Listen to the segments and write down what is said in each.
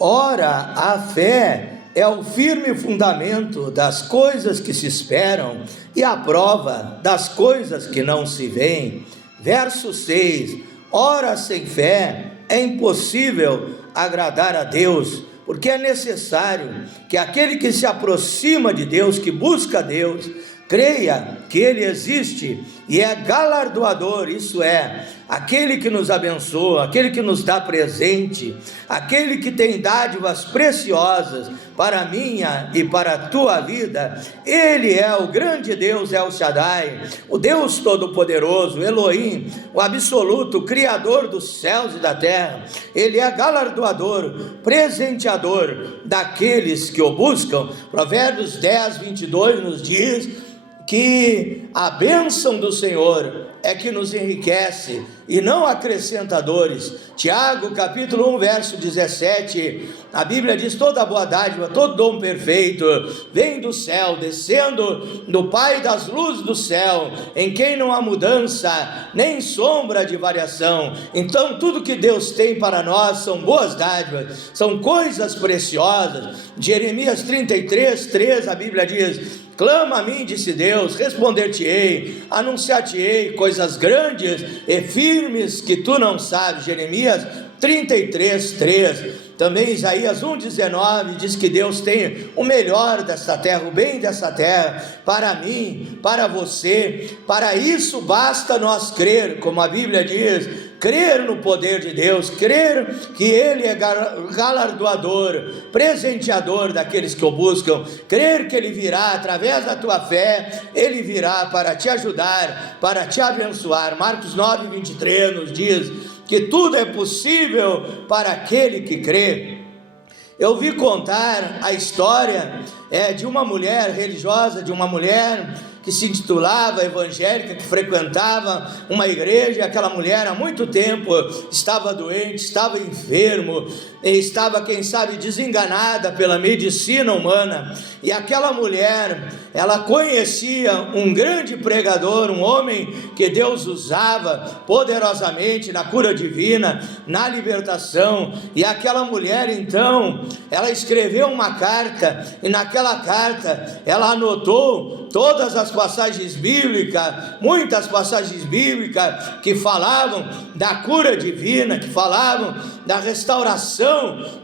Ora, a fé é o firme fundamento das coisas que se esperam e a prova das coisas que não se veem. Verso 6: ora, sem fé é impossível agradar a Deus, porque é necessário que aquele que se aproxima de Deus, que busca Deus, creia que Ele existe e é galardoador, isso é, aquele que nos abençoa, aquele que nos dá presente, aquele que tem dádivas preciosas para a minha e para a tua vida. Ele é o grande Deus El Shaddai, o Deus Todo-Poderoso, Elohim, o absoluto, o Criador dos céus e da terra. Ele é galardoador, presenteador daqueles que o buscam. Provérbios 10, 22 nos diz que a bênção do Senhor é que nos enriquece e não acrescenta dores. Tiago capítulo 1 verso 17, a Bíblia diz: toda boa dádiva, todo dom perfeito vem do céu, descendo do Pai das luzes do céu, em quem não há mudança nem sombra de variação. Então tudo que Deus tem para nós são boas dádivas, são coisas preciosas. Jeremias 33, 3, a Bíblia diz: clama a mim, disse Deus, responder-te-ei, anunciar-te-ei coisas grandes e firmes que tu não sabes. Jeremias 33, 3. Também Isaías 1,19 diz que Deus tem o melhor dessa terra, o bem dessa terra, para mim, para você. Para isso basta nós crer, como a Bíblia diz, crer no poder de Deus, crer que Ele é galardoador, presenteador daqueles que o buscam, crer que Ele virá através da tua fé, Ele virá para te ajudar, para te abençoar. Marcos 9, 23 nos diz que tudo é possível para aquele que crê. Eu vi contar a história de uma mulher religiosa, de uma mulher que se intitulava evangélica, que frequentava uma igreja. Aquela mulher há muito tempo estava doente, estava enfermo, estava, quem sabe, desenganada pela medicina humana. E aquela mulher, ela conhecia um grande pregador, um homem que Deus usava poderosamente na cura divina, na libertação. E aquela mulher, então, ela escreveu uma carta, e naquela carta ela anotou todas as passagens bíblicas, muitas passagens bíblicas que falavam da cura divina, que falavam da restauração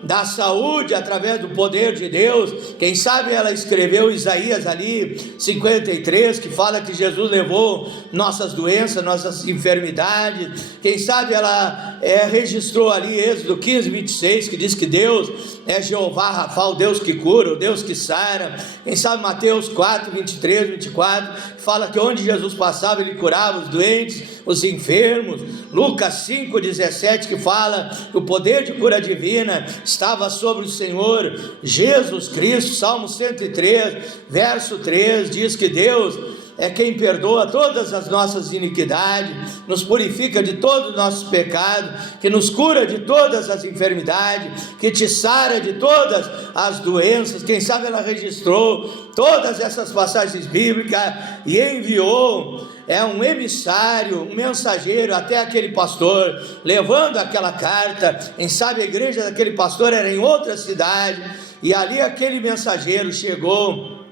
da saúde através do poder de Deus. Quem sabe ela escreveu Isaías ali 53, que fala que Jesus levou nossas doenças, nossas enfermidades. Quem sabe ela registrou ali Êxodo 15, 26, que diz que Deus é Jeová Rafa, o Deus que cura, o Deus que sara. Quem sabe Mateus 4, 23, 24, que fala que onde Jesus passava ele curava os doentes, os enfermos. Lucas 5, 17, que fala que o poder de cura divina estava sobre o Senhor Jesus Cristo. Salmo 103, verso 3, diz que Deus é quem perdoa todas as nossas iniquidades, nos purifica de todos os nossos pecados, que nos cura de todas as enfermidades, que te sara de todas as doenças. Quem sabe ela registrou todas essas passagens bíblicas e enviou um emissário, um mensageiro até aquele pastor, levando aquela carta. Quem sabe a igreja daquele pastor era em outra cidade, e ali aquele mensageiro chegou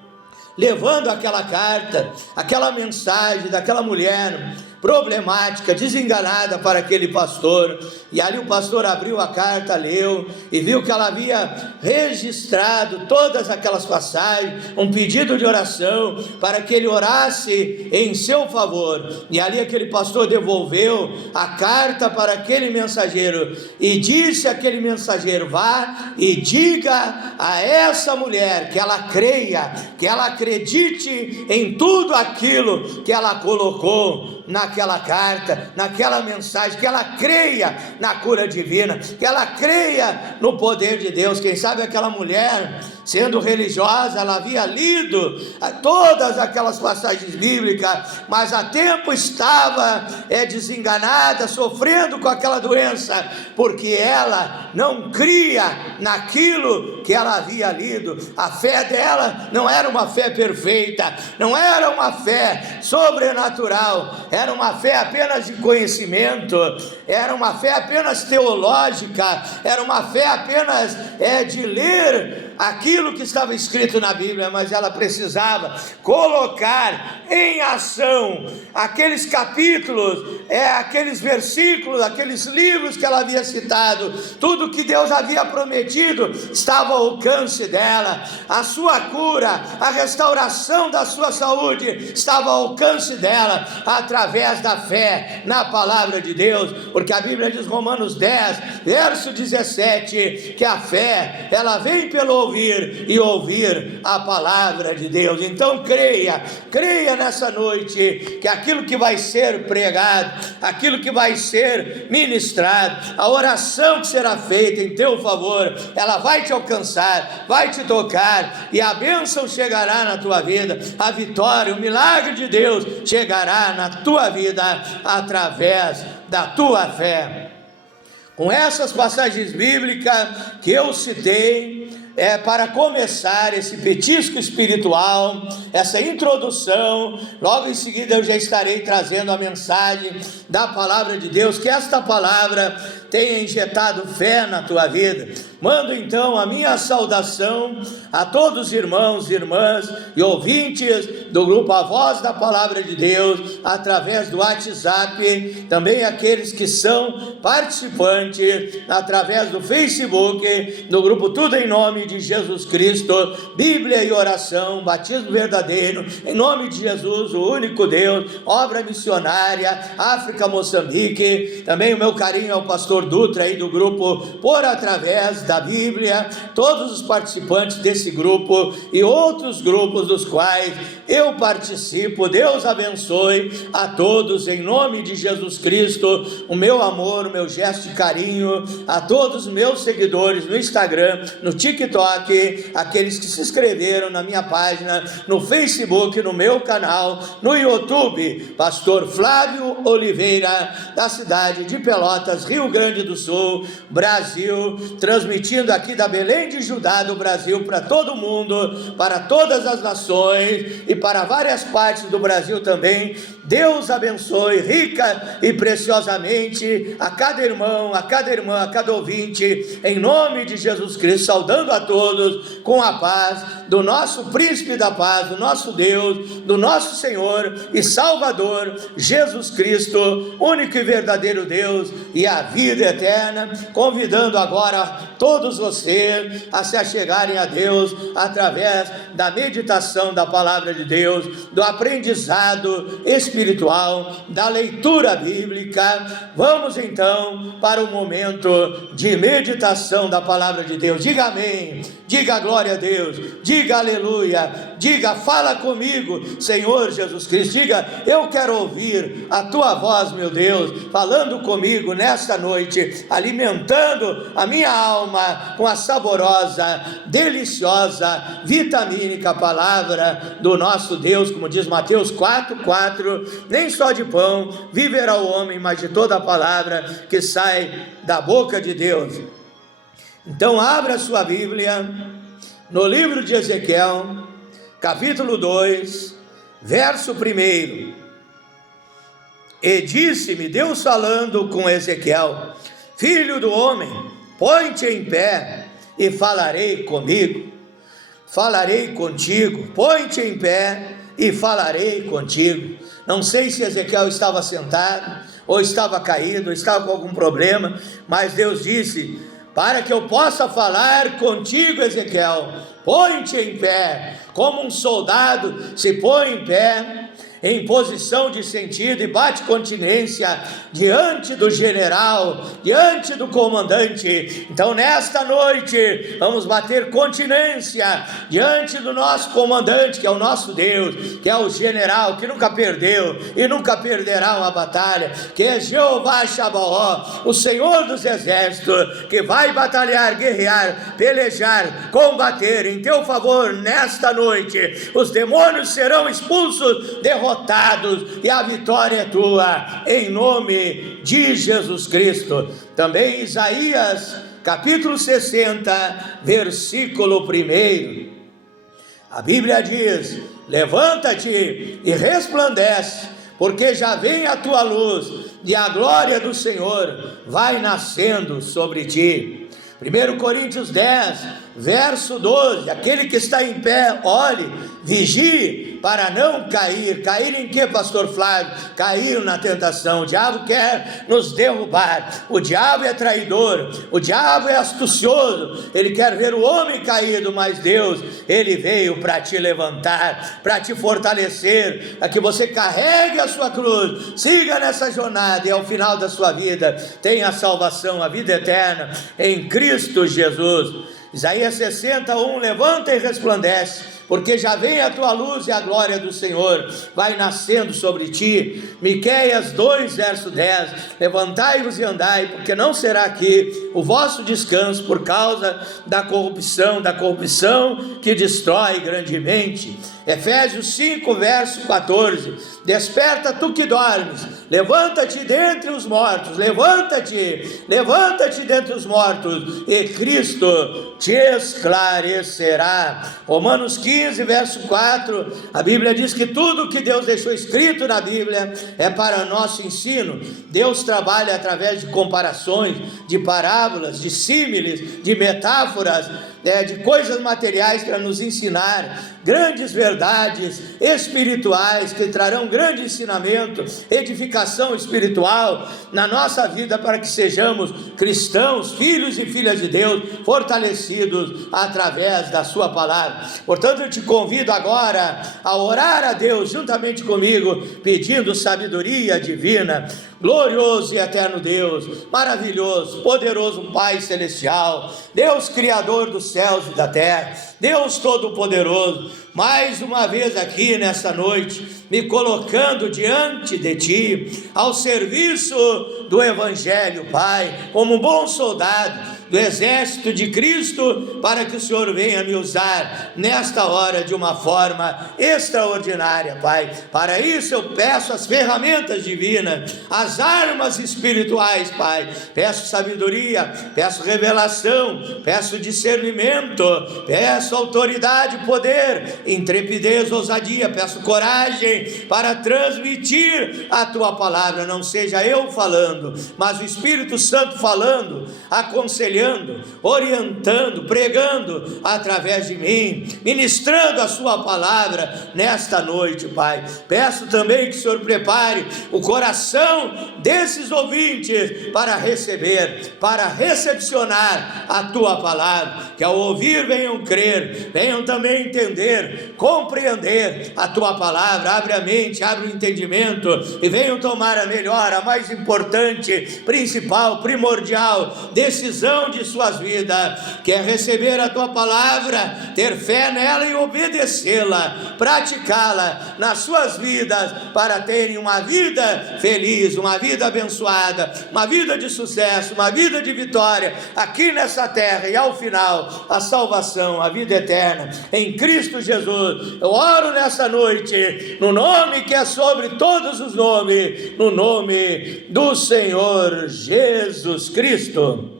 levando aquela carta, aquela mensagem daquela mulher problemática, desenganada, para aquele pastor. E ali o pastor abriu a carta, leu e viu que ela havia registrado todas aquelas passagens, um pedido de oração para que ele orasse em seu favor. E ali aquele pastor devolveu a carta para aquele mensageiro e disse àquele mensageiro: vá e diga a essa mulher que ela creia, que ela acredite em tudo aquilo que ela colocou naquela carta, naquela mensagem, que ela creia na cura divina, que ela creia no poder de Deus. Quem sabe aquela mulher, sendo religiosa, ela havia lido todas aquelas passagens bíblicas, mas há tempo estava desenganada, sofrendo com aquela doença, porque ela não cria naquilo que ela havia lido. A fé dela não era uma fé perfeita, não era uma fé sobrenatural, era era uma fé apenas de conhecimento, era uma fé apenas teológica, era uma fé apenas de ler aquilo que estava escrito na Bíblia, mas ela precisava colocar em ação aqueles capítulos, aqueles versículos, aqueles livros que ela havia citado. Tudo que Deus havia prometido estava ao alcance dela. A sua cura, a restauração da sua saúde estava ao alcance dela, através da fé na palavra de Deus, porque a Bíblia diz, Romanos 10, verso 17, que a fé, ela vem pelo ouvir, e ouvir a palavra de Deus. Então creia nessa noite, que aquilo que vai ser pregado, aquilo que vai ser ministrado, a oração que será feita em teu favor, ela vai te alcançar, vai te tocar, e a bênção chegará na tua vida, a vitória, o milagre de Deus chegará na tua vida, através da tua fé. Com essas passagens bíblicas que eu citei, para começar esse petisco espiritual, essa introdução, logo em seguida eu já estarei trazendo a mensagem da palavra de Deus, que esta palavra tenha injetado fé na tua vida. Mando então a minha saudação a todos os irmãos e irmãs e ouvintes do grupo A Voz da Palavra de Deus, através do WhatsApp, também aqueles que são participantes através do Facebook, do grupo Tudo em Nome de Jesus Cristo, Bíblia e Oração, Batismo Verdadeiro, em nome de Jesus, o único Deus, obra missionária, África, Moçambique. Também o meu carinho ao pastor Dutra aí do grupo Por Através da Bíblia, todos os participantes desse grupo e outros grupos dos quais eu participo. Deus abençoe a todos em nome de Jesus Cristo. O meu amor, o meu gesto de carinho a todos os meus seguidores no Instagram, no TikTok, aqueles que se inscreveram na minha página, no Facebook, no meu canal, no YouTube, pastor Flávio Oliveira, da cidade de Pelotas, Rio Grande do Sul, Brasil, transmitindo aqui da Belém de Judá do Brasil para todo mundo, para todas as nações e para várias partes do Brasil também. Deus abençoe rica e preciosamente a cada irmão, a cada irmã, a cada ouvinte, em nome de Jesus Cristo, saudando a todos com a paz do nosso príncipe da paz, do nosso Deus, do nosso Senhor e Salvador, Jesus Cristo, único e verdadeiro Deus e a vida eterna, convidando agora todos vocês a se achegarem a Deus através da meditação da palavra de Deus, do aprendizado espiritual, da leitura bíblica. Vamos então para o momento de meditação da palavra de Deus. Diga amém, diga glória a Deus, diga aleluia, diga fala comigo, Senhor Jesus Cristo, diga eu quero ouvir a tua voz, meu Deus, falando comigo nesta noite, alimentando a minha alma com a saborosa, deliciosa, vitamínica palavra do nosso Deus, como diz Mateus 4:4, nem só de pão viverá o homem, mas de toda a palavra que sai da boca de Deus. Então abra sua Bíblia no livro de Ezequiel, capítulo 2, verso 1. E disse-me, Deus falando com Ezequiel: filho do homem, põe-te em pé e falarei comigo, falarei contigo, põe-te em pé e falarei contigo. Não sei se Ezequiel estava sentado, ou estava caído, ou estava com algum problema, mas Deus disse: para que eu possa falar contigo, Ezequiel, põe-te em pé, como um soldado se põe em pé, em posição de sentido, e bate continência diante do general, diante do comandante. Então nesta noite vamos bater continência diante do nosso comandante, que é o nosso Deus, que é o general que nunca perdeu e nunca perderá uma batalha, que é Jeová Sabaoth, o Senhor dos exércitos, que vai batalhar, guerrear, pelejar, combater em teu favor nesta noite. Os demônios serão expulsos, derrotados, e a vitória é tua, em nome de Jesus Cristo. Também Isaías, capítulo 60, versículo 1. A Bíblia diz: levanta-te e resplandece, porque já vem a tua luz e a glória do Senhor vai nascendo sobre ti. 1 Coríntios 10, verso 12, aquele que está em pé, olhe, vigie para não cair. Cair em que, pastor Flávio? Cair na tentação. O diabo quer nos derrubar, o diabo é traidor, o diabo é astucioso, ele quer ver o homem caído, mas Deus, ele veio para te levantar, para te fortalecer, para que você carregue a sua cruz, siga nessa jornada e ao final da sua vida tenha a salvação, a vida eterna em Cristo Jesus. Isaías 61, levanta e resplandece, porque já vem a tua luz e a glória do Senhor vai nascendo sobre ti. Miqueias 2, verso 10, levantai-vos e andai, porque não será aqui o vosso descanso por causa da corrupção que destrói grandemente. Efésios 5, verso 14, desperta tu que dormes, levanta-te dentre os mortos, levanta-te dentre os mortos, e Cristo te esclarecerá. Romanos 15, verso 4, a Bíblia diz que tudo que Deus deixou escrito na Bíblia é para nosso ensino. Deus trabalha através de comparações, de parábolas, de símiles, de metáforas, de coisas materiais para nos ensinar grandes verdades espirituais que trarão grande ensinamento, edificação espiritual na nossa vida, para que sejamos cristãos, filhos e filhas de Deus, fortalecidos através da sua palavra. Portanto, eu te convido agora a orar a Deus juntamente comigo, pedindo sabedoria divina. Glorioso e eterno Deus, maravilhoso, poderoso Pai celestial, Deus criador dos céus e da terra, Deus todo-poderoso, mais uma vez aqui nessa noite, me colocando diante de Ti, ao serviço do Evangelho, Pai, como um bom soldado do exército de Cristo, para que o Senhor venha me usar nesta hora de uma forma extraordinária, Pai. Para isso eu peço as ferramentas divinas, as armas espirituais, Pai. Peço sabedoria, peço revelação, peço discernimento, peço autoridade, poder, intrepidez, ousadia, peço coragem para transmitir a Tua palavra. Não seja eu falando, mas o Espírito Santo falando, aconselhando, orientando, pregando através de mim, ministrando a sua palavra nesta noite, Pai. Peço também que o Senhor prepare o coração desses ouvintes para receber, para recepcionar a tua palavra, que ao ouvir venham crer, venham também entender, compreender a tua palavra. Abre a mente, abre o entendimento e venham tomar a melhor, a mais importante, principal, primordial decisão de suas vidas, que é receber a tua palavra, ter fé nela e obedecê-la, praticá-la nas suas vidas, para terem uma vida feliz, uma vida abençoada, uma vida de sucesso, uma vida de vitória aqui nessa terra, e ao final a salvação, a vida eterna em Cristo Jesus. Eu oro nessa noite no nome que é sobre todos os nomes, no nome do Senhor Jesus Cristo.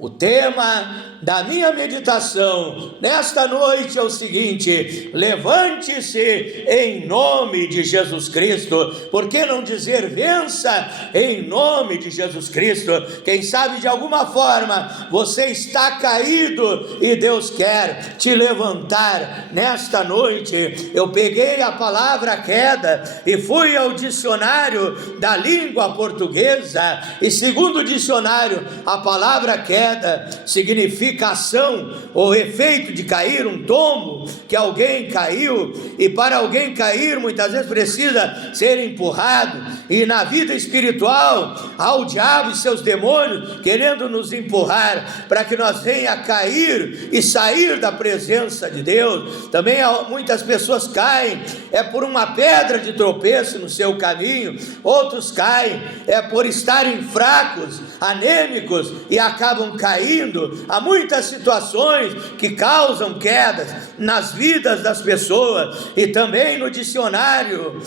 O tema da minha meditação nesta noite é o seguinte: levante-se em nome de Jesus Cristo. Por que não dizer vença em nome de Jesus Cristo? Quem sabe de alguma forma você está caído e Deus quer te levantar nesta noite. Eu peguei a palavra queda e fui ao dicionário da língua portuguesa, e segundo o dicionário, a palavra queda significa ação ou efeito de cair, um tombo, que alguém caiu, e para alguém cair muitas vezes precisa ser empurrado. E na vida espiritual há o diabo e seus demônios querendo nos empurrar para que nós venha a cair e sair da presença de Deus. Também muitas pessoas caem por uma pedra de tropeço no seu caminho, outros caem por estarem fracos, anêmicos, e acabam caindo. Há muitas situações que causam quedas nas vidas das pessoas. E também no dicionário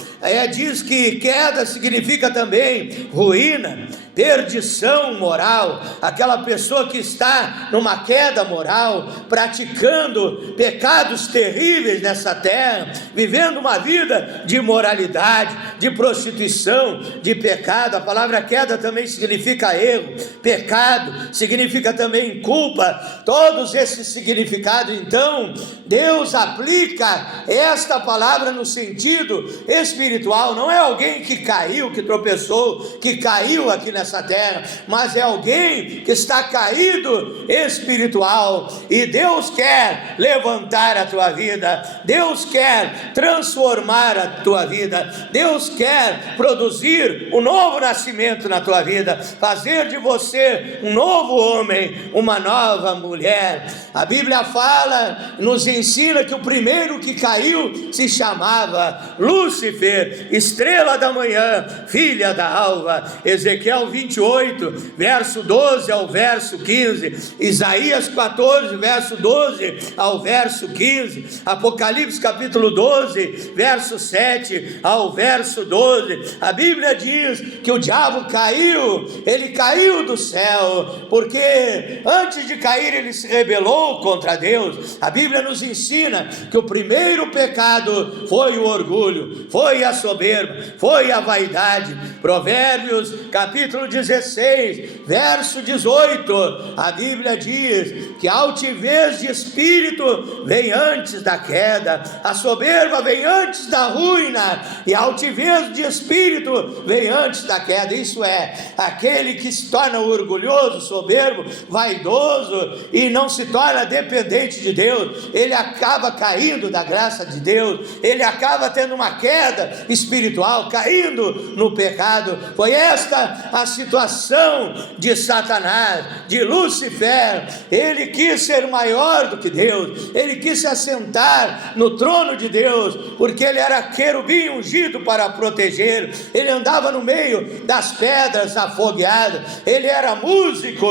diz que queda significa também ruína, perdição moral, aquela pessoa que está numa queda moral, praticando pecados terríveis nessa terra, vivendo uma vida de imoralidade, de prostituição, de pecado. A palavra queda também significa erro, pecado significa também culpa, todos esses significados. Então Deus aplica esta palavra no sentido espiritual. Não é alguém que caiu, que tropeçou, que caiu aqui nessa terra, mas é alguém que está caído espiritual, e Deus quer levantar a tua vida, Deus quer transformar a tua vida, Deus quer produzir um novo nascimento na tua vida, fazer de você um novo homem, uma nova mulher. A Bíblia fala, nos ensina que o primeiro que caiu se chamava Lúcifer, estrela da manhã, filha da alva. Ezequiel 28, verso 12 ao verso 15, Isaías 14, verso 12 ao verso 15, Apocalipse capítulo 12, verso 7 ao verso 12. A Bíblia diz que o diabo caiu, ele caiu do céu, porque antes de cair ele se rebelou contra Deus. A Bíblia nos ensina que o primeiro pecado foi o orgulho, foi a soberba, foi a vaidade. Provérbios capítulo 16, verso 18, a Bíblia diz que a altivez de espírito vem antes da queda, a soberba vem antes da ruína, e a altivez de espírito vem antes da queda. Isso é, aquele que se torna orgulhoso, soberbo, vaidoso e não se torna dependente de Deus, ele acaba caindo da graça de Deus, ele acaba tendo uma queda espiritual, caindo no pecado. Foi esta a situação de Satanás, de Lúcifer. Ele quis ser maior do que Deus, ele quis se assentar no trono de Deus, porque ele era querubim ungido para proteger, ele andava no meio das pedras afogueadas, ele era músico,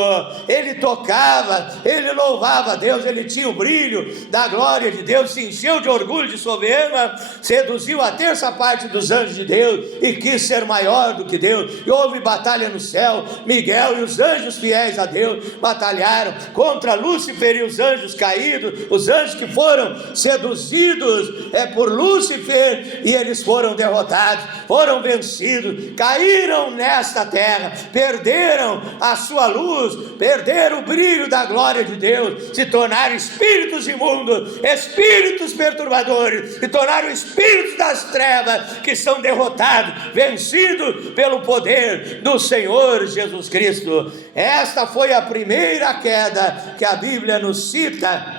ele tocava, ele louvava a Deus, ele tinha o brilho da glória de Deus, se encheu de orgulho, de soberba, seduziu a terça parte dos anjos de Deus e quis ser maior do que Deus. E houve batalha no céu, Miguel e os anjos fiéis a Deus batalharam contra Lúcifer e os anjos caídos, os anjos que foram seduzidos por Lúcifer, e eles foram derrotados, foram vencidos, caíram nesta terra, perderam a sua luz, perderam o brilho da glória de Deus, se tornaram espíritos imundos, espíritos perturbadores, se tornaram espíritos das trevas, que são derrotados, vencidos pelo poder do Senhor Jesus Cristo. Esta foi a primeira queda que a Bíblia nos cita.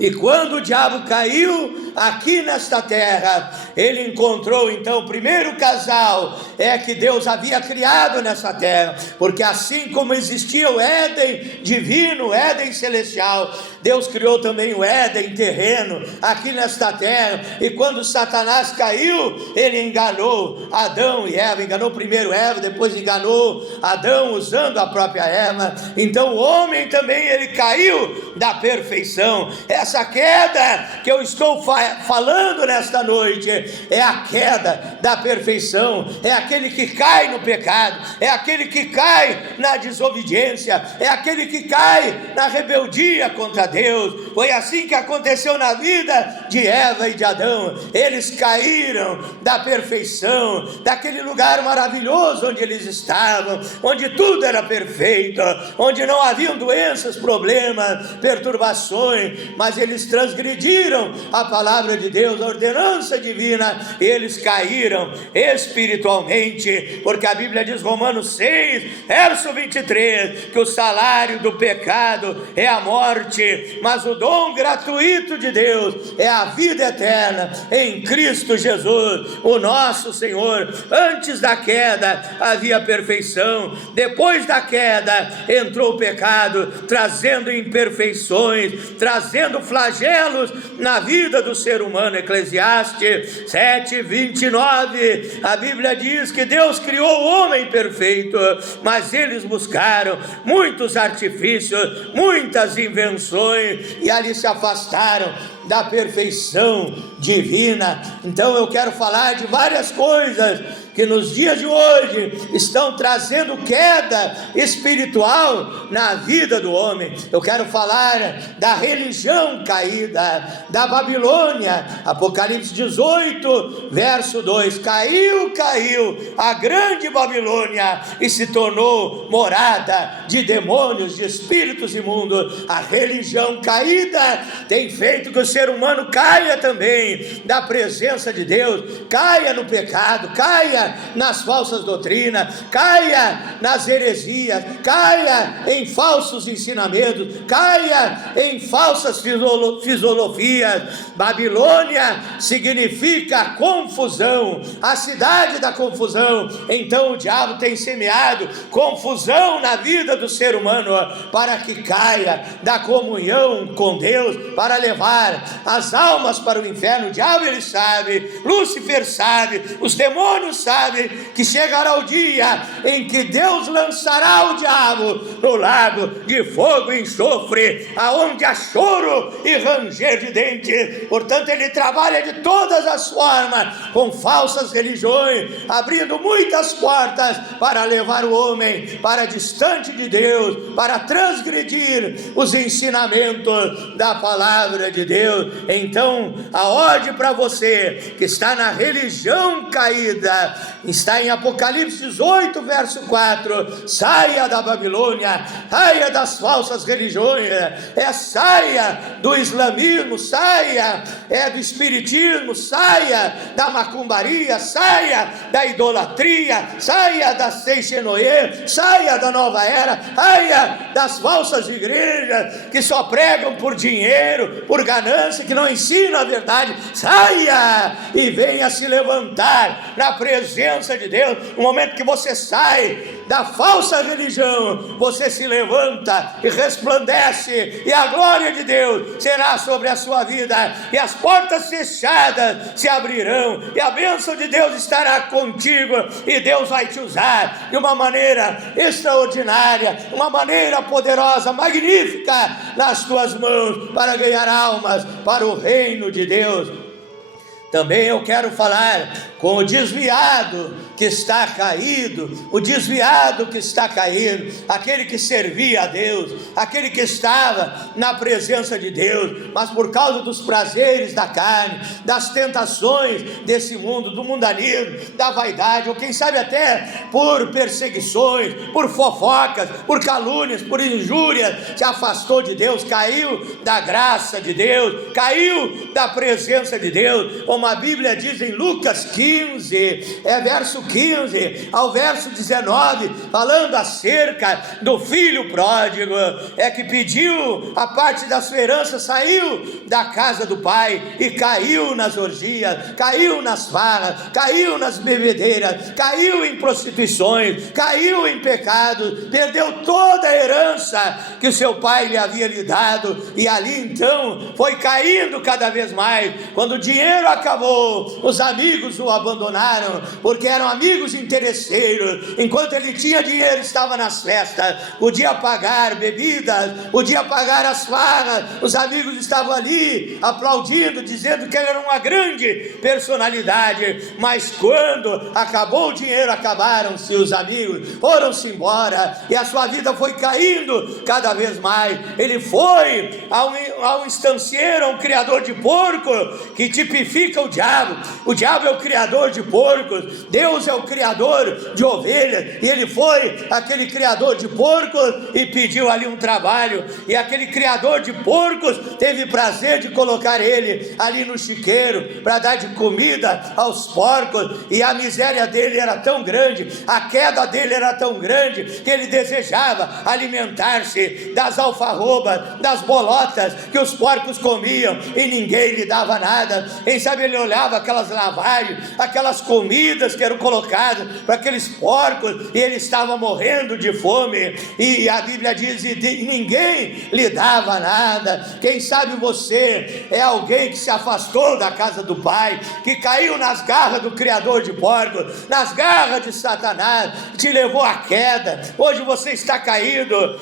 E quando o diabo caiu aqui nesta terra, ele encontrou então o primeiro casal que Deus havia criado nessa terra, porque assim como existia o Éden divino, o Éden celestial, Deus criou também o Éden terreno aqui nesta terra. E quando Satanás caiu, ele enganou Adão e Eva, enganou primeiro Eva, depois enganou Adão usando a própria Eva. Então o homem também, ele caiu da perfeição. Essa queda que eu estou falando nesta noite é a queda da perfeição, é aquele que cai no pecado, é aquele que cai na desobediência, é aquele que cai na rebeldia contra Deus. Foi assim que aconteceu na vida de Eva e de Adão. Eles caíram da perfeição, daquele lugar maravilhoso onde eles estavam, onde tudo era perfeito, onde não haviam doenças, problemas, perturbações, mas eles transgrediram a palavra de Deus, a ordenança divina, eles caíram espiritualmente, porque a Bíblia diz, Romanos 6, verso 23, que o salário do pecado é a morte, mas o dom gratuito de Deus é a vida eterna em Cristo Jesus, o nosso Senhor. Antes da queda havia perfeição, depois da queda entrou o pecado, trazendo imperfeições, trazendo flagelos na vida do ser humano. Eclesiastes 7, 29, a Bíblia diz que Deus criou o homem perfeito, mas eles buscaram muitos artifícios, muitas invenções, e ali se afastaram da perfeição divina. Então eu quero falar de várias coisas que nos dias de hoje estão trazendo queda espiritual na vida do homem. Eu quero falar da religião caída, da Babilônia. Apocalipse 18, verso 2: caiu a grande Babilônia e se tornou morada de demônios, de espíritos imundos. A religião caída tem feito que o ser humano caia também da presença de Deus, caia no pecado, caia nas falsas doutrinas, caia nas heresias, caia em falsos ensinamentos, caia em falsas filosofias. Babilônia significa confusão, a cidade da confusão. Então o diabo tem semeado confusão na vida do ser humano para que caia da comunhão com Deus, para levar as almas para o inferno. O diabo, ele sabe, Lúcifer sabe, os demônios sabem que chegará o dia em que Deus lançará o diabo no lago de fogo e enxofre, aonde há choro e ranger de dentes. Portanto, ele trabalha de todas as formas com falsas religiões, abrindo muitas portas para levar o homem para distante de Deus, para transgredir os ensinamentos da palavra de Deus. Então, a ordem para você que está na religião caída está em Apocalipse 18, verso 4: saia da Babilônia, saia das falsas religiões, saia do islamismo, saia do espiritismo, saia da macumbaria, saia da idolatria, saia da Seixenoê, saia da nova era, saia das falsas igrejas que só pregam por dinheiro, por ganância, que não ensinam a verdade. Saia e venha se levantar na presença de Deus. No momento que você sai da falsa religião, você se levanta e resplandece, e a glória de Deus será sobre a sua vida, e as portas fechadas se abrirão, e a bênção de Deus estará contigo, e Deus vai te usar de uma maneira extraordinária, uma maneira poderosa, magnífica nas tuas mãos, para ganhar almas para o reino de Deus. Também eu quero falar com o desviado que está caído, o desviado que está caído, aquele que servia a Deus, aquele que estava na presença de Deus, mas por causa dos prazeres da carne, das tentações desse mundo, do mundanismo, da vaidade, ou quem sabe até por perseguições, por fofocas, por calúnias, por injúrias, se afastou de Deus, caiu da graça de Deus, caiu da presença de Deus, como a Bíblia diz em Lucas 15, verso 15 ao verso 19, falando acerca do filho pródigo, que pediu a parte da sua herança, saiu da casa do pai e caiu nas orgias, caiu nas farras, caiu nas bebedeiras, caiu em prostituições, caiu em pecados, perdeu toda a herança que o seu pai lhe havia lhe dado, e ali então foi caindo cada vez mais. Quando o dinheiro acabou, os amigos o abandonaram, porque eram amigos interesseiros. Enquanto ele tinha dinheiro, estava nas festas, podia pagar bebidas, podia pagar as farras, os amigos estavam ali aplaudindo, dizendo que ele era uma grande personalidade. Mas quando acabou o dinheiro, acabaram-se os amigos, foram-se embora, e a sua vida foi caindo cada vez mais. Ele foi a um estancieiro, a um criador de porco, que tipifica o diabo. O diabo é o criador de porcos, Deus é o criador de ovelhas, e ele foi aquele criador de porcos e pediu ali um trabalho, e aquele criador de porcos teve prazer de colocar ele ali no chiqueiro para dar de comida aos porcos, e a miséria dele era tão grande, a queda dele era tão grande, que ele desejava alimentar-se das alfarrobas, das bolotas que os porcos comiam, e ninguém lhe dava nada. Quem sabe ele olhava aquelas lavagens, aquelas comidas que eram colocadas para aqueles porcos, e ele estava morrendo de fome, e a Bíblia diz, e ninguém lhe dava nada. Quem sabe você é alguém que se afastou da casa do Pai, que caiu nas garras do criador de porcos, nas garras de Satanás, te levou à queda. Hoje você está caído.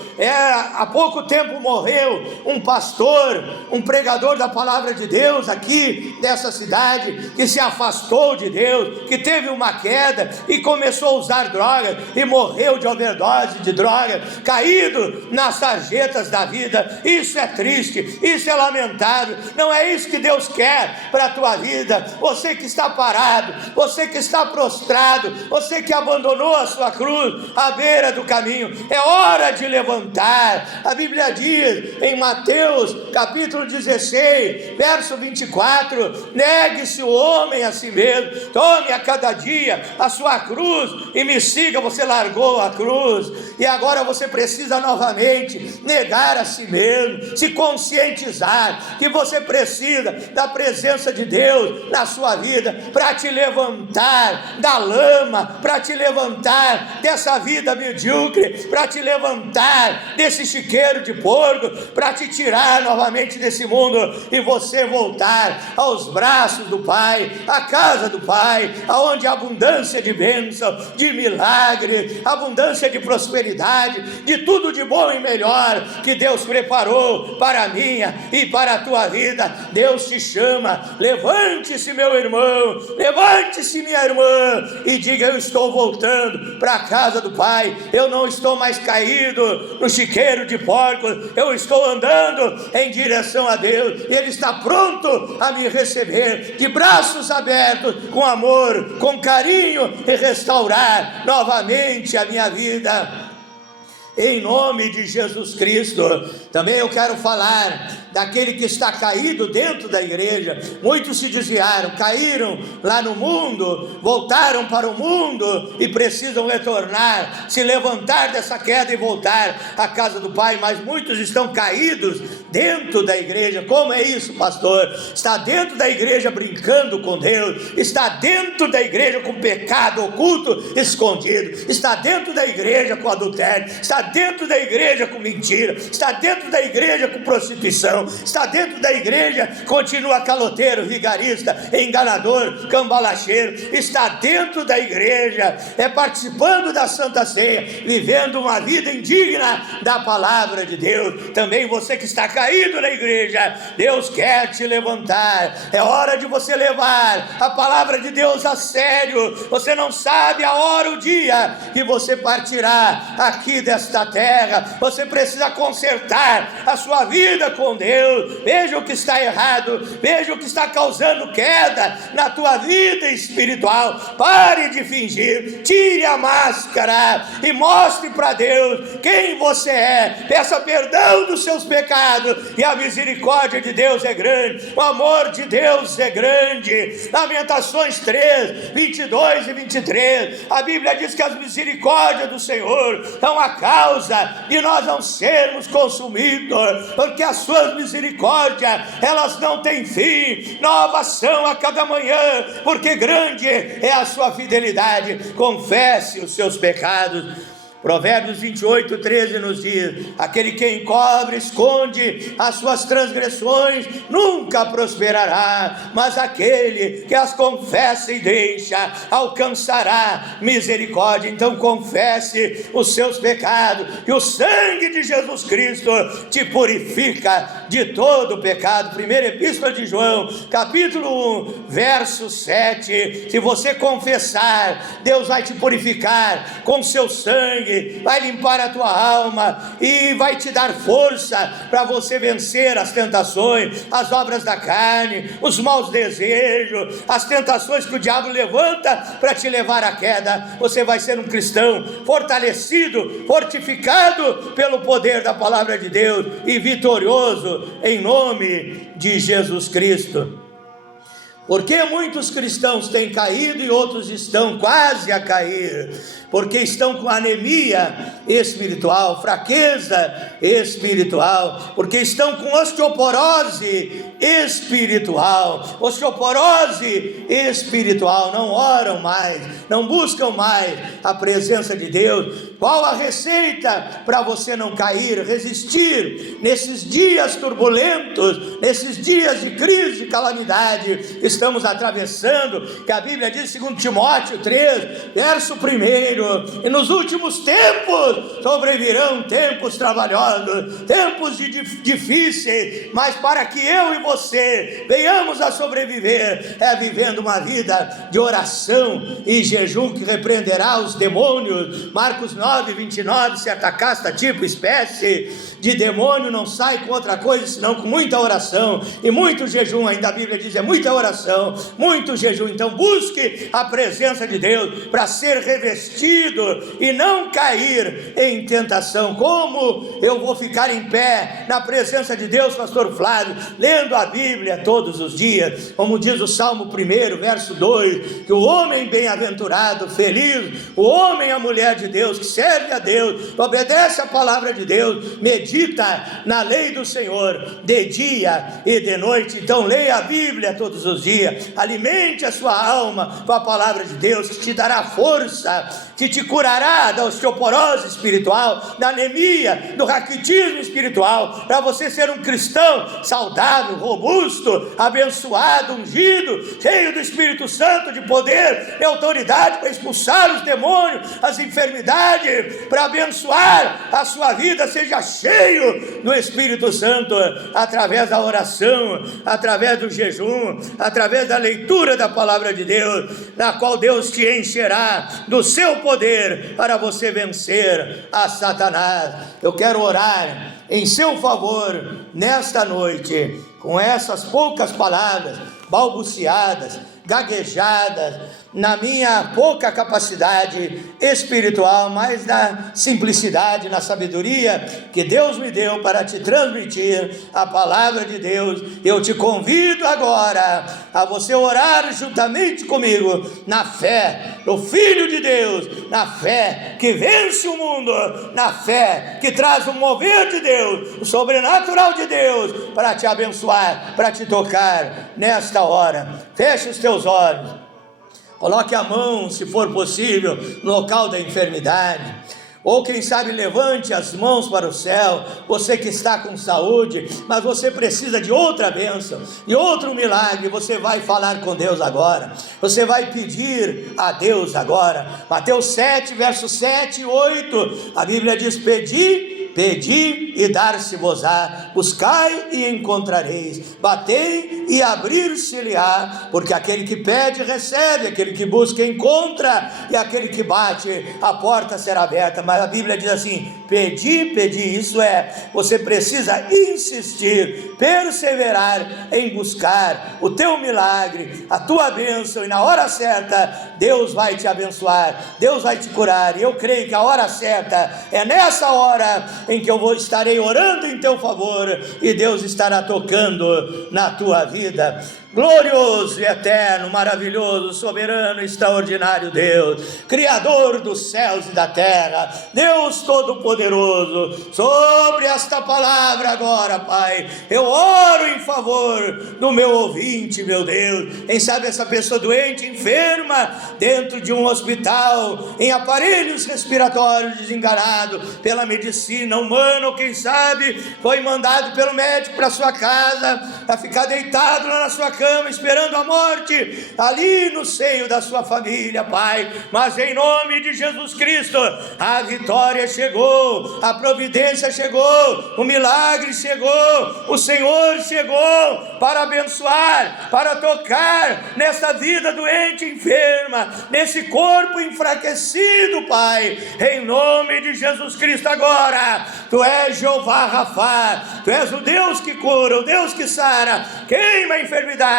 Há pouco tempo morreu um pastor, um pregador da palavra de Deus aqui dessa cidade, que se afastou de Deus, que teve uma queda, queda e começou a usar drogas e morreu de overdose de drogas, caído nas sarjetas da vida. Isso é triste, isso é lamentável. Não é isso que Deus quer para a tua vida. Você que está parado, você que está prostrado, você que abandonou a sua cruz à beira do caminho, é hora de levantar. A Bíblia diz em Mateus capítulo 16, verso 24: negue-se o homem a si mesmo, tome a cada dia a sua cruz e me siga. Você largou a cruz e agora você precisa novamente negar a si mesmo, se conscientizar que você precisa da presença de Deus na sua vida para te levantar da lama, para te levantar dessa vida medíocre, para te levantar desse chiqueiro de porco, para te tirar novamente desse mundo e você voltar aos braços do Pai, à casa do Pai, aonde há abundância de bênção, de milagre, abundância de prosperidade, de tudo de bom e melhor que Deus preparou para a minha e para a tua vida. Deus te chama: levante-se, meu irmão, levante-se, minha irmã, e diga: eu estou voltando para a casa do Pai, eu não estou mais caído no chiqueiro de porcos, eu estou andando em direção a Deus, e Ele está pronto a me receber de braços abertos, com amor, com carinho, e restaurar novamente a minha vida, em nome de Jesus Cristo. Também eu quero falar daquele que está caído dentro da igreja. Muitos se desviaram, caíram lá no mundo, voltaram para o mundo e precisam retornar, se levantar dessa queda e voltar à casa do Pai, mas muitos estão caídos dentro da igreja. Como é isso, pastor? Está dentro da igreja brincando com Deus, está dentro da igreja com pecado oculto, escondido, está dentro da igreja com adultério, está dentro da igreja com mentira, está dentro da igreja com prostituição, está dentro da igreja, continua caloteiro, vigarista, enganador, cambalacheiro, está dentro da igreja, participando da Santa Ceia, vivendo uma vida indigna da palavra de Deus. Também você que está caído na igreja, Deus quer te levantar. É hora de você levar a palavra de Deus a sério. Você não sabe a hora, o dia que você partirá aqui desta terra. Você precisa consertar a sua vida com Deus. Veja o que está errado, veja o que está causando queda na tua vida espiritual. Pare de fingir, tire a máscara e mostre para Deus quem você é. Peça perdão dos seus pecados, e a misericórdia de Deus é grande, o amor de Deus é grande. Lamentações 3, 22 e 23, a Bíblia diz que as misericórdias do Senhor são a causa de nós não sermos consumidos, porque as suas misericórdias, elas não têm fim, novas são a cada manhã, porque grande é a sua fidelidade. Confesse os seus pecados. Provérbios 28, 13 nos diz: aquele que encobre, esconde as suas transgressões, nunca prosperará, mas aquele que as confessa e deixa, alcançará misericórdia. Então confesse os seus pecados, e o sangue de Jesus Cristo te purifica de todo pecado. Primeira Epístola de João, capítulo 1, verso 7, se você confessar, Deus vai te purificar com seu sangue, vai limpar a tua alma e vai te dar força para você vencer as tentações, as obras da carne, os maus desejos, as tentações que o diabo levanta para te levar à queda. Você vai ser um cristão fortalecido, fortificado pelo poder da palavra de Deus e vitorioso em nome de Jesus Cristo. Porque muitos cristãos têm caído e outros estão quase a cair? Porque estão com anemia espiritual, fraqueza espiritual, porque estão com osteoporose espiritual. Osteoporose espiritual, não oram mais, não buscam mais a presença de Deus, Qual a receita para você não cair, resistir nesses dias turbulentos, nesses dias de crise, de calamidade que estamos atravessando, que a Bíblia diz, segundo Timóteo 3, verso 1, e nos últimos tempos sobrevirão tempos trabalhosos, tempos difíceis, mas para que eu e você venhamos a sobreviver, vivendo uma vida de oração e jejum que repreenderá os demônios. Marcos 9:29, certa casta, tipo, espécie de demônio não sai com outra coisa senão com muita oração e muito jejum. Ainda a Bíblia diz, muita oração, muito jejum. Então busque a presença de Deus para ser revestido e não cair em tentação. Como eu vou ficar em pé na presença de Deus, pastor Flávio? Lendo a Bíblia todos os dias, como diz o Salmo 1, verso 2, que o homem bem-aventurado, feliz, o homem e a mulher de Deus, que serve a Deus, obedece a palavra de Deus, medita na lei do Senhor, de dia e de noite. Então leia a Bíblia todos os dias, alimente a sua alma com a palavra de Deus, que te dará força, que te curará da osteoporose espiritual, da anemia, do raquitismo espiritual, para você ser um cristão saudável, robusto, abençoado, ungido, cheio do Espírito Santo, de poder e autoridade para expulsar os demônios, as enfermidades, para abençoar a sua vida. Seja cheio do Espírito Santo através da oração, através do jejum, através da leitura da palavra de Deus, na qual Deus te encherá do seu poder para você vencer a Satanás. Eu quero orar em seu favor nesta noite, com essas poucas palavras balbuciadas, gaguejadas, na minha pouca capacidade espiritual, mas na simplicidade, na sabedoria que Deus me deu para te transmitir a palavra de Deus. Eu te convido agora a você orar juntamente comigo, na fé no Filho de Deus, na fé que vence o mundo, na fé que traz o mover de Deus, o sobrenatural de Deus, para te abençoar, para te tocar nesta hora. Feche os teus olhos. Coloque a mão, se for possível, no local da enfermidade. Ou quem sabe levante as mãos para o céu. Você que está com saúde, mas você precisa de outra bênção, de outro milagre. Você vai falar com Deus agora. Você vai pedir a Deus agora. Mateus 7, versos 7 e 8. A Bíblia diz, pedi e dar-se-vos-á, buscai e encontrareis, batei e abrir-se-lhe-á, porque aquele que pede recebe, aquele que busca encontra, e aquele que bate a porta será aberta. Mas a Bíblia diz assim, pedi, isso é, você precisa insistir, perseverar em buscar o teu milagre, a tua bênção, e na hora certa Deus vai te abençoar, Deus vai te curar. E eu creio que a hora certa é nessa hora em que eu estarei orando em teu favor e Deus estará tocando na tua vida. Glorioso e eterno, maravilhoso, soberano, extraordinário Deus, Criador dos céus e da terra, Deus Todo-Poderoso, sobre esta palavra agora, Pai, eu oro em favor do meu ouvinte, meu Deus. Quem sabe essa pessoa doente, enferma, dentro de um hospital, em aparelhos respiratórios, desenganado pela medicina humana, ou quem sabe foi mandado pelo médico para sua casa, para ficar deitado lá na sua cama, esperando a morte, ali no seio da sua família, Pai. Mas em nome de Jesus Cristo, a vitória chegou, a providência chegou, o milagre chegou, o Senhor chegou para abençoar, para tocar nessa vida doente, enferma, nesse corpo enfraquecido, Pai. Em nome de Jesus Cristo agora, Tu és Jeová Rafá, Tu és o Deus que cura, o Deus que sara. Queima a enfermidade,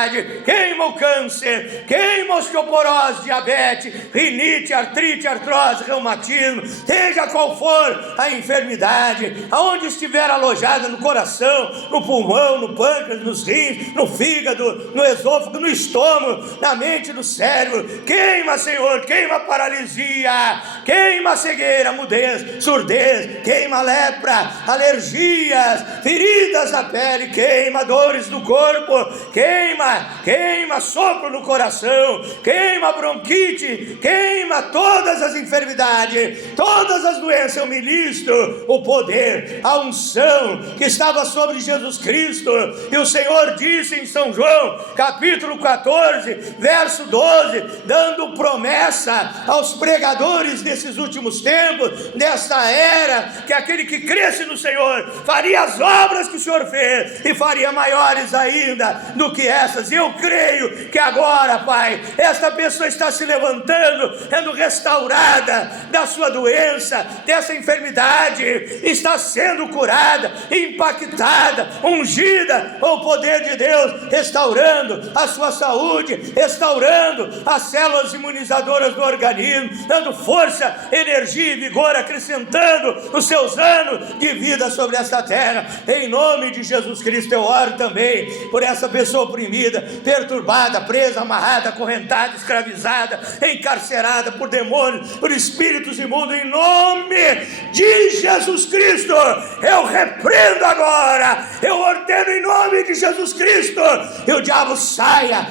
queima o câncer, queima a osteoporose, diabetes, rinite, artrite, artrose, reumatismo, seja qual for a enfermidade, aonde estiver alojada, no coração, no pulmão, no pâncreas, nos rins, no fígado, no esôfago, no estômago, na mente, no cérebro. Queima, Senhor, queima a paralisia, queima a cegueira, mudez, surdez, queima a lepra, alergias, feridas na pele, queima dores do corpo, queima queima sopro no coração, queima bronquite, queima todas as enfermidades, todas as doenças. Eu ministro o poder, a unção que estava sobre Jesus Cristo, e o Senhor disse em São João, capítulo 14, verso 12, dando promessa aos pregadores desses últimos tempos, desta era, que aquele que cresce no Senhor faria as obras que o Senhor fez, e faria maiores ainda do que essas. E eu creio que agora, Pai, esta pessoa está se levantando, sendo restaurada da sua doença, dessa enfermidade, está sendo curada, impactada, ungida com o poder de Deus, restaurando a sua saúde, restaurando as células imunizadoras do organismo, dando força, energia e vigor, acrescentando os seus anos de vida sobre esta terra. Em nome de Jesus Cristo, eu oro também por essa pessoa oprimida, perturbada, presa, amarrada, acorrentada, escravizada, encarcerada por demônios, por espíritos imundos. Em nome de Jesus Cristo, eu repreendo agora, eu ordeno em nome de Jesus Cristo, e o diabo saia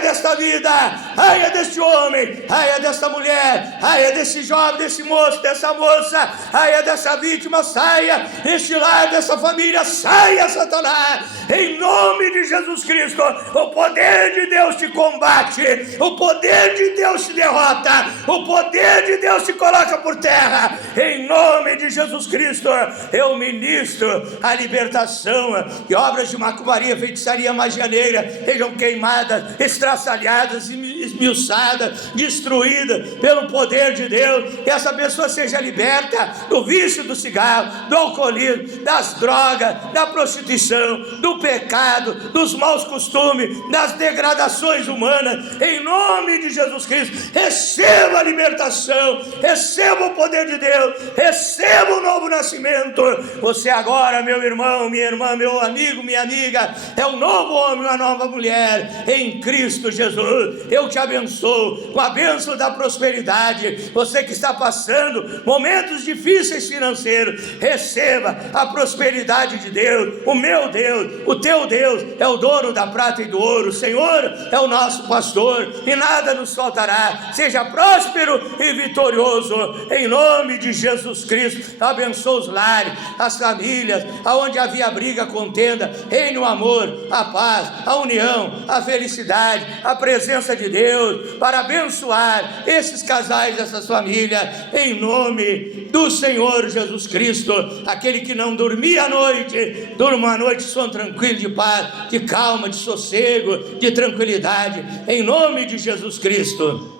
desta vida, saia deste homem, saia desta mulher, saia desse jovem, desse moço, dessa moça, saia dessa vítima, saia deste lar, dessa família, saia, Satanás, em nome de Jesus Cristo. O poder de Deus te combate, o poder de Deus te derrota, o poder de Deus te coloca por terra. Em nome de Jesus Cristo, eu ministro a libertação, e obras de macumbaria, feitiçaria, magia negra sejam queimadas, estraçalhadas, esmiuçadas, destruídas pelo poder de Deus. Que essa pessoa seja liberta do vício do cigarro, do alcoolismo, das drogas, da prostituição, do pecado, dos maus costumes, das degradações humanas. Em nome de Jesus Cristo, receba a libertação, receba o poder de Deus, receba o novo nascimento. Você agora, meu irmão, minha irmã, meu amigo, minha amiga, é um novo homem, uma nova mulher em Cristo Jesus. Eu te abençoo com a bênção da prosperidade. Você que está passando momentos difíceis financeiros, receba a prosperidade de Deus. O meu Deus, o teu Deus é o dono da prata e do ouro. O Senhor é o nosso pastor e nada nos faltará. Seja próspero e vitorioso em nome de Jesus Cristo. Abençoa os lares, as famílias, aonde havia briga, contenda, reine o amor, a paz, a união, a felicidade, a presença de Deus, para abençoar esses casais, essas famílias, em nome do Senhor Jesus Cristo. Aquele que não dormia à noite, durma à noite sono tranquilo, de paz, de calma, de sossego, de tranquilidade, em nome de Jesus Cristo.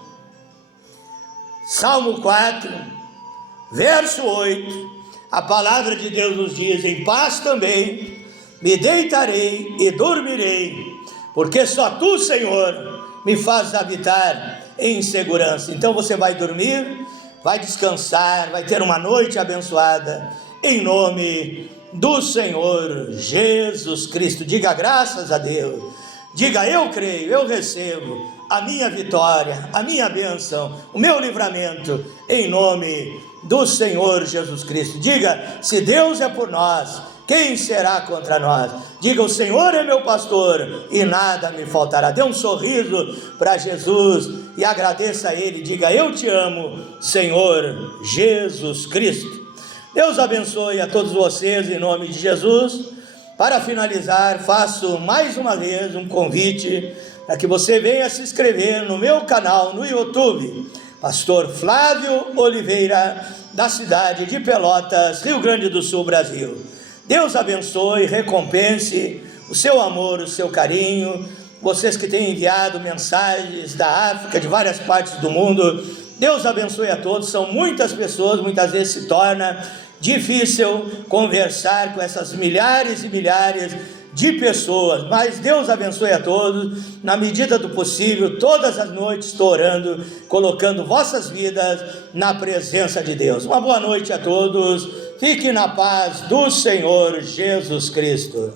Salmo 4, verso 8, a palavra de Deus nos diz: em paz também me deitarei e dormirei, porque só tu, Senhor, me fazes habitar em segurança. Então você vai dormir, vai descansar, vai ter uma noite abençoada, em nome do Senhor Jesus Cristo. Diga graças a Deus, diga eu creio, eu recebo a minha vitória, a minha bênção, o meu livramento, em nome do Senhor Jesus Cristo. Diga: se Deus é por nós, quem será contra nós? Diga: o Senhor é meu pastor e nada me faltará. Dê um sorriso para Jesus e agradeça a Ele. Diga: eu te amo, Senhor Jesus Cristo. Deus abençoe a todos vocês em nome de Jesus. Para finalizar, faço mais uma vez um convite para que você venha se inscrever no meu canal no YouTube, Pastor Flávio Oliveira, da cidade de Pelotas, Rio Grande do Sul, Brasil. Deus abençoe e recompense o seu amor, o seu carinho. Vocês que têm enviado mensagens da África, de várias partes do mundo, Deus abençoe a todos. São muitas pessoas, muitas vezes se torna difícil conversar com essas milhares e milhares de pessoas, mas Deus abençoe a todos, na medida do possível. Todas as noites estou orando, colocando vossas vidas na presença de Deus. Uma boa noite a todos, fique na paz do Senhor Jesus Cristo.